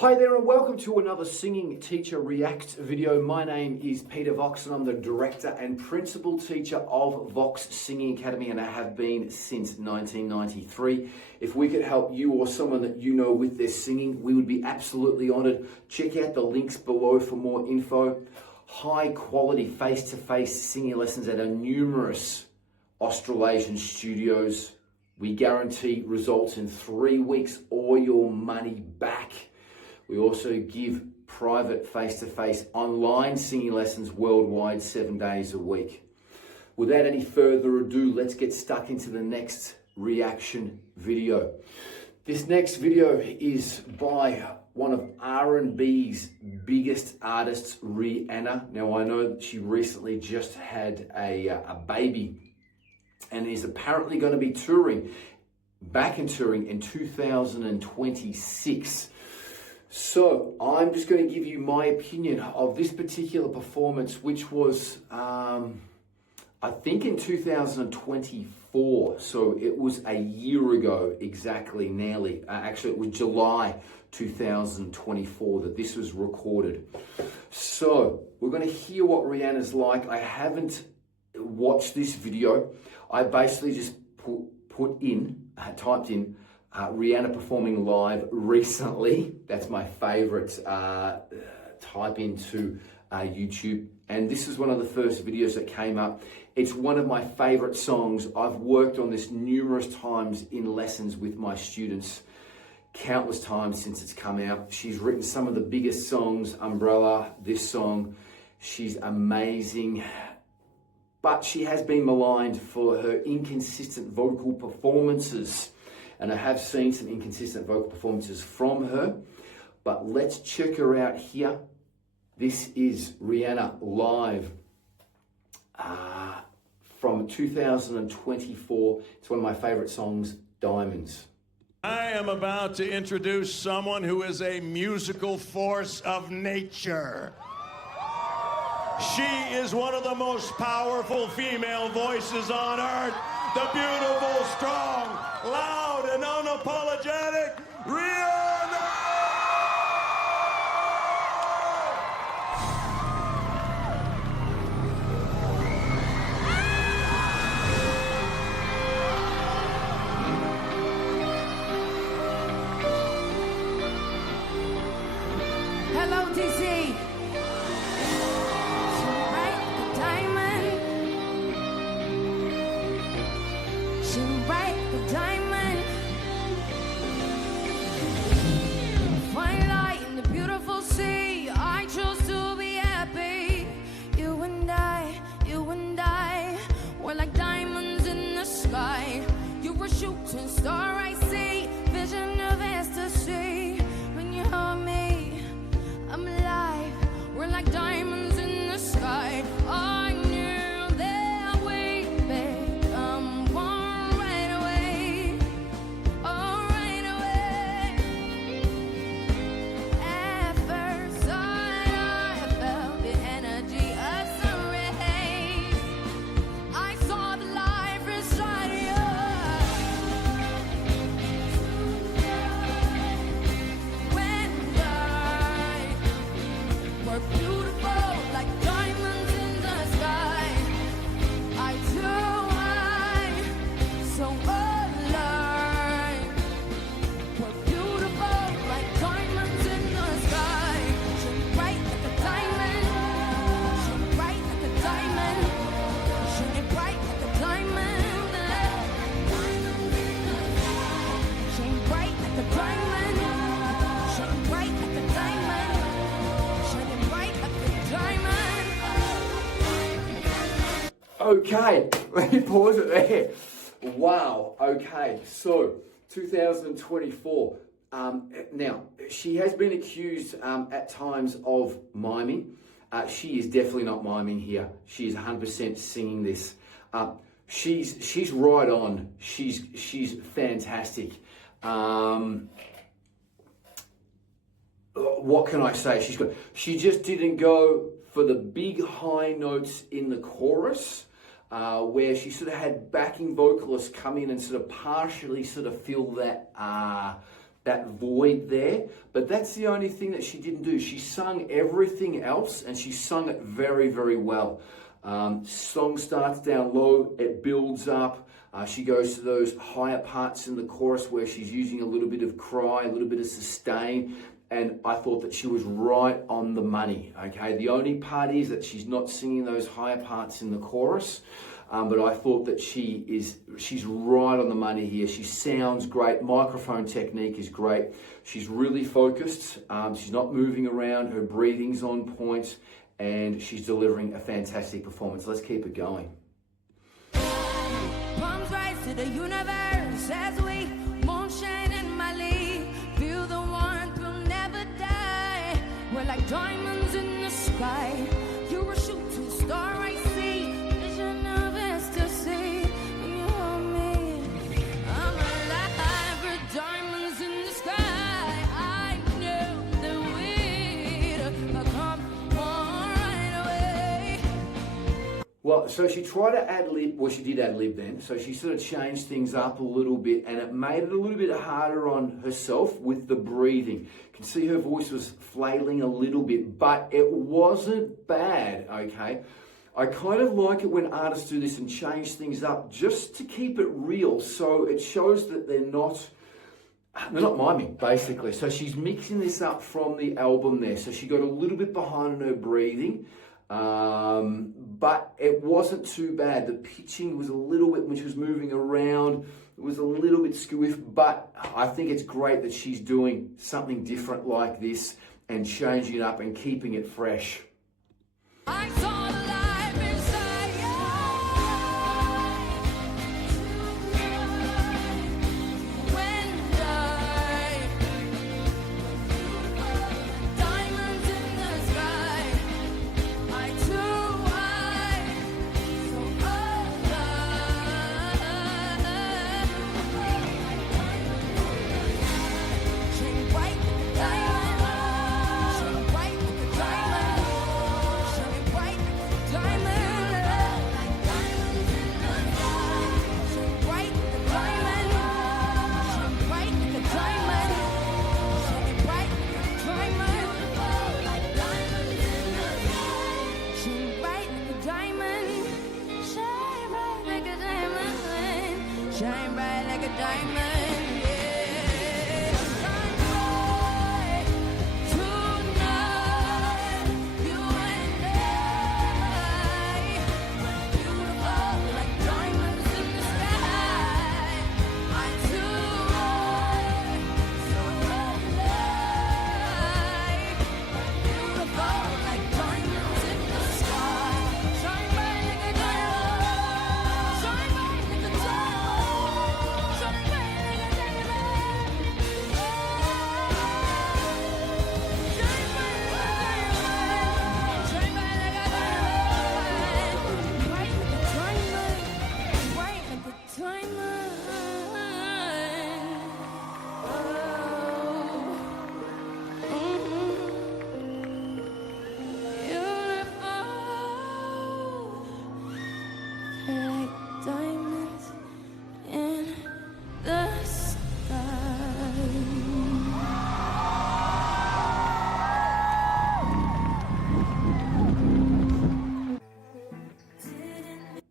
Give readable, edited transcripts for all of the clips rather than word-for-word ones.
Hi there and welcome to another Singing Teacher React video. My name is Peter Vox and I'm the Director and Principal Teacher of Vox Singing Academy, and I have been since 1993. If we could help you or someone that you know with their singing, we would be absolutely honoured. Check out the links below for more info. High quality face-to-face singing lessons at our numerous Australasian studios. We guarantee results in 3 weeks or your money back. We also give private face-to-face online singing lessons worldwide 7 days a week. Without any further ado, let's get stuck into the next reaction video. This next video is by one of R&B's biggest artists, Rihanna. Now I know that she recently just had a baby and is apparently going to be back in touring in 2026. So I'm just going to give you my opinion of this particular performance, which was, I think in 2024. So it was a year ago exactly, nearly. Actually, it was July 2024 that this was recorded. So we're going to hear what Rihanna's like. I haven't watched this video. I basically just typed in Rihanna performing live recently. That's my favorite type into YouTube. And this is one of the first videos that came up. It's one of my favorite songs. I've worked on this numerous times in lessons with my students, countless times since it's come out. She's written some of the biggest songs, Umbrella, this song. She's amazing. But she has been maligned for her inconsistent vocal performances. And I have seen some inconsistent vocal performances from her, but let's check her out here. This is Rihanna live from 2024. It's one of my favorite songs, Diamonds. I am about to introduce someone who is a musical force of nature. She is one of the most powerful female voices on earth. The beautiful, strong, loud, and unapologetic Rihanna! Hello, DC. Diamond, fine light in the beautiful sea. I chose to be happy. You and I, we're like diamonds in the sky. You're a shooting star I see, vision of ecstasy. When you hold me, I'm alive. We're like diamonds in the sky. I knew that we'd become one. Okay, let me pause it there. Wow, okay, so 2024. Now, she has been accused at times of miming. She is definitely not miming here. She is 100% singing this. She's right on. She's fantastic. What can I say? She just didn't go for the big high notes in the chorus. Where she sort of had backing vocalists come in and sort of partially sort of fill that that void there, but that's the only thing that she didn't do. She sung everything else, and she sung it very, very well. Song starts down low, it builds up. She goes to those higher parts in the chorus where she's using a little bit of cry, a little bit of sustain, and I thought that she was right on the money, okay? The only part is that she's not singing those higher parts in the chorus, but I thought that she's right on the money here. She sounds great. Microphone technique is great. She's really focused. She's not moving around. Her breathing's on point, and she's delivering a fantastic performance. Let's keep it going. Palms rise to the universe as we moonshine in Mali. Feel the warmth, we'll never die. We're like diamonds in the sky. You're a shooting star I see. Vision of ecstasy when you hold me. I'm alive, we're diamonds in the sky. I know the way to come on right away. Well, so she tried to ad-lib, well, she did ad-lib then, so she sort of changed things up a little bit, and it made it a little bit harder on herself with the breathing. You can see her voice was flailing a little bit, but it wasn't bad, okay? I kind of like it when artists do this and change things up just to keep it real, so it shows that they're not miming, basically. So she's mixing this up from the album there, so she got a little bit behind on her breathing. But it wasn't too bad. The pitching was a little bit, when she was moving around, it was a little bit squiff, but I think it's great that she's doing something different like this and changing it up and keeping it fresh. I saw the life inside you. When diamonds in the sky, I too so alive. Shine bright like a diamond. Shine bright like a diamond. Shine bright like a diamond. Like diamonds in the sky. Shine bright like a diamond. Shine bright like a diamond. Shine bright like a diamond. Like diamonds in the sky. Shine bright like a diamond. Shine bright like a diamond. Shine bright like a diamond. Yeah. Shine bright tonight. You and I. Beautiful like diamonds in the sky. I too so alive. Beautiful like diamonds in the sky. Shine bright like a diamond. Shine bright like a diamond. Shine bright like a diamond. Shine bright like a diamond. Shine bright like a diamond. Bright like a diamond. Bright like a diamond. Beautiful like diamonds in the sky.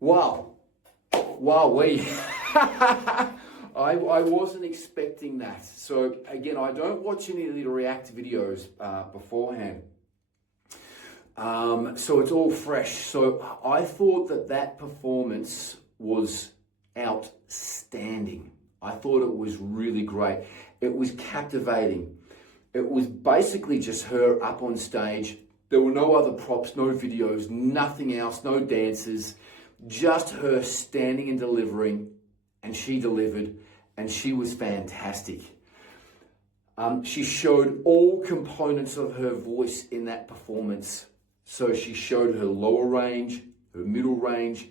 Wow. Wow, I wasn't expecting that. So again, I don't watch any of the React videos beforehand. So it's all fresh. So I thought that performance was outstanding. I thought it was really great. It was captivating. It was basically just her up on stage. There were no other props, no videos, nothing else, no dancers, just her standing and delivering, and she delivered, and she was fantastic. She showed all components of her voice in that performance. So she showed her lower range, her middle range,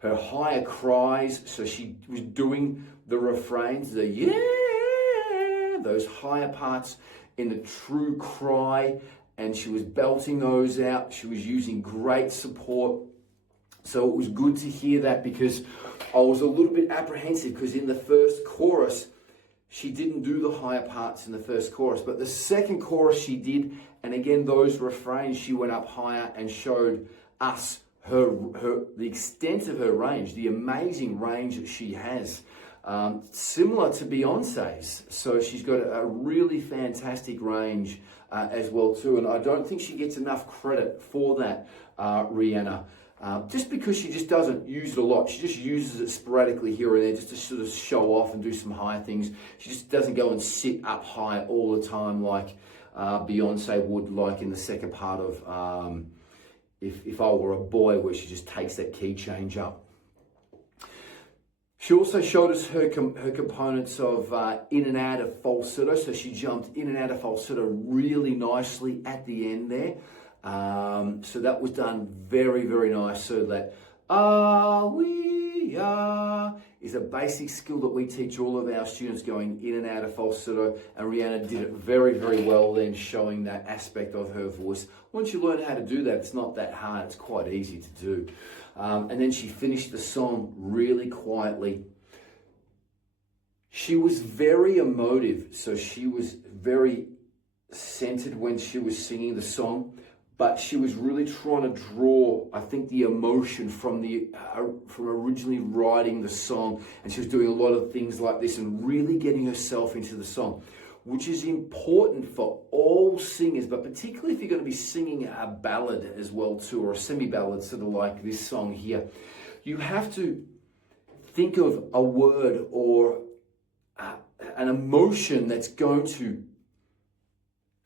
her higher cries. So she was doing the refrains, the yeah, those higher parts in the true cry, and she was belting those out. She was using great support. So it was good to hear that, because I was a little bit apprehensive, because in the first chorus, she didn't do the higher parts in the first chorus, but the second chorus she did, and again those refrains she went up higher and showed us the extent of her range, the amazing range that she has, similar to Beyonce's. So she's got a really fantastic range as well too, and I don't think she gets enough credit for that, Rihanna. Just because she just doesn't use it a lot. She just uses it sporadically here and there just to sort of show off and do some high things. She just doesn't go and sit up high all the time like Beyonce would, like in the second part of If I Were a Boy, where she just takes that key change up. She also showed us her components of in and out of falsetto. So she jumped in and out of falsetto really nicely at the end there. So that was done very, very nice. So that we are is a basic skill that we teach all of our students, going in and out of falsetto. And Rihanna did it very, very well then, showing that aspect of her voice. Once you learn how to do that, it's not that hard. It's quite easy to do. And then she finished the song really quietly. She was very emotive, so she was very centered when she was singing the song. But she was really trying to draw, I think, the emotion from originally writing the song. And she was doing a lot of things like this and really getting herself into the song, which is important for all singers, but particularly if you're going to be singing a ballad as well too, or a semi-ballad, sort of like this song here. You have to think of a word or an emotion that's going to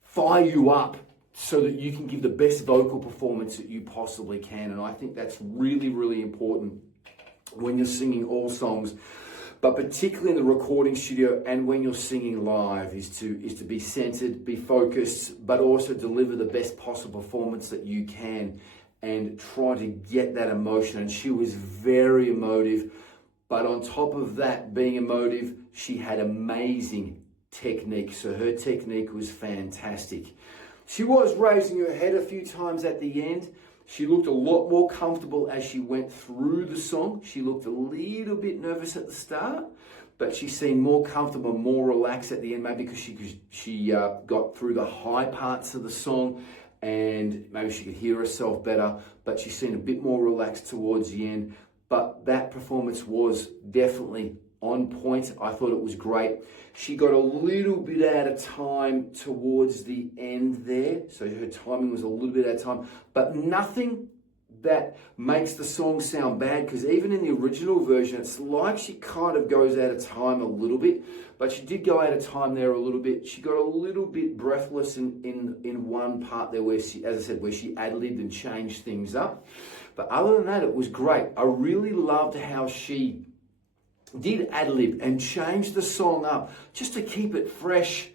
fire you up, so that you can give the best vocal performance that you possibly can. And I think that's really, really important when you're singing all songs, but particularly in the recording studio and when you're singing live, is to be centered, be focused, but also deliver the best possible performance that you can and try to get that emotion. And she was very emotive, but on top of that, being emotive, she had amazing technique. So her technique was fantastic. She was raising her head a few times at the end. She looked a lot more comfortable as she went through the song. She looked a little bit nervous at the start, but she seemed more comfortable, more relaxed at the end, maybe because she got through the high parts of the song and maybe she could hear herself better, but she seemed a bit more relaxed towards the end. But that performance was definitely on point. I thought it was great. She got a little bit out of time towards the end there, so her timing was a little bit out of time, but nothing that makes the song sound bad, because even in the original version, it's like she kind of goes out of time a little bit, but she did go out of time there a little bit. She got a little bit breathless in one part there where she, as I said, where she ad-libbed and changed things up. But other than that, it was great. I really loved how she did ad-lib and change the song up just to keep it fresh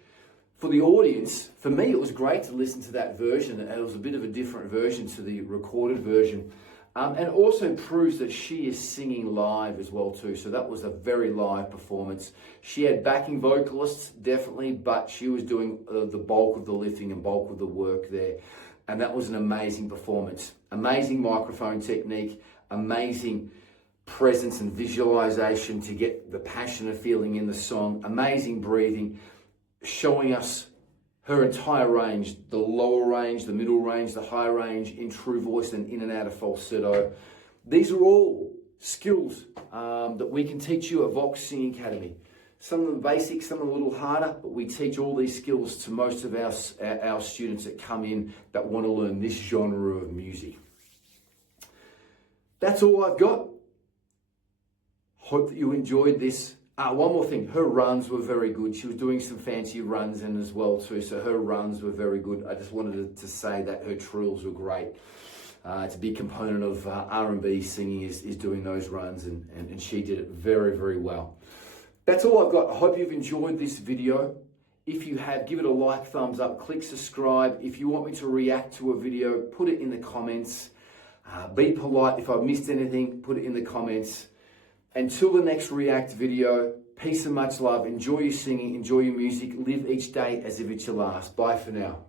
for the audience. For me, it was great to listen to that version. It was a bit of a different version to the recorded version. And also proves that she is singing live as well too. So that was a very live performance. She had backing vocalists, definitely, but she was doing the bulk of the lifting and bulk of the work there. And that was an amazing performance. Amazing microphone technique, amazing presence and visualization to get the passion and feeling in the song, amazing breathing, showing us her entire range, the lower range, the middle range, the high range, in true voice and in and out of falsetto. These are all skills that we can teach you at Vox Singing Academy. Some of them basic, some are a little harder, but we teach all these skills to most of our students that come in that want to learn this genre of music. That's all I've got. Hope that you enjoyed this. One more thing, her runs were very good. She was doing some fancy runs in as well too, so her runs were very good. I just wanted to say that her trills were great. It's a big component of R&B singing is doing those runs, and she did it very, very well. That's all I've got. I hope you've enjoyed this video. If you have, give it a like, thumbs up, click subscribe. If you want me to react to a video, put it in the comments. Be polite. If I've missed anything, put it in the comments. Until the next React video, peace and much love. Enjoy your singing, enjoy your music. Live each day as if it's your last. Bye for now.